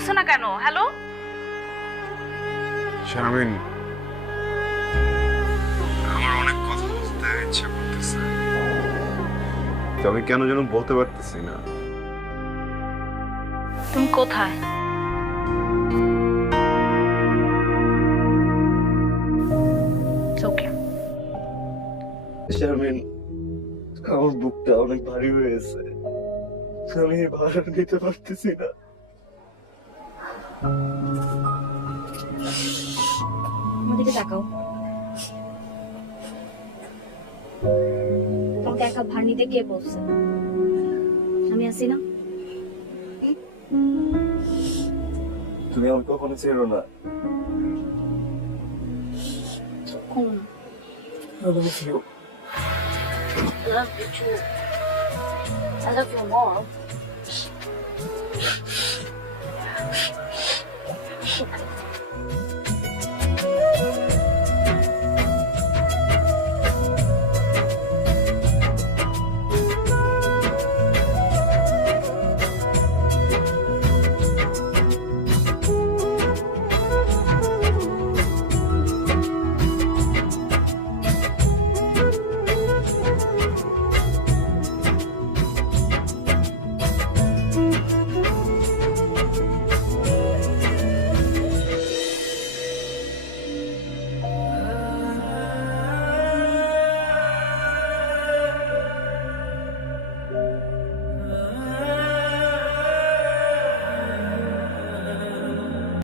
করতেছো না কেন? হ্যালো শারমিন, আমার অনেক কথা বলতে ইচ্ছা করতেছে, তবে কেন যেন বলতে পারতেছি না। তুমি কোথায়? ওকে। শারমিন, আমার বুকটা অনেক ভারী হয়ে গেছে, আমি এই ভার নিতে পারতেছি না। আমাদেরকে তাকাও। তোমাকে একা ভার নিতে কে বলছে? আমি আছি না? তুমি আমাকে কখনো চেনো না। কখন? I love you. I love you too. I love you more.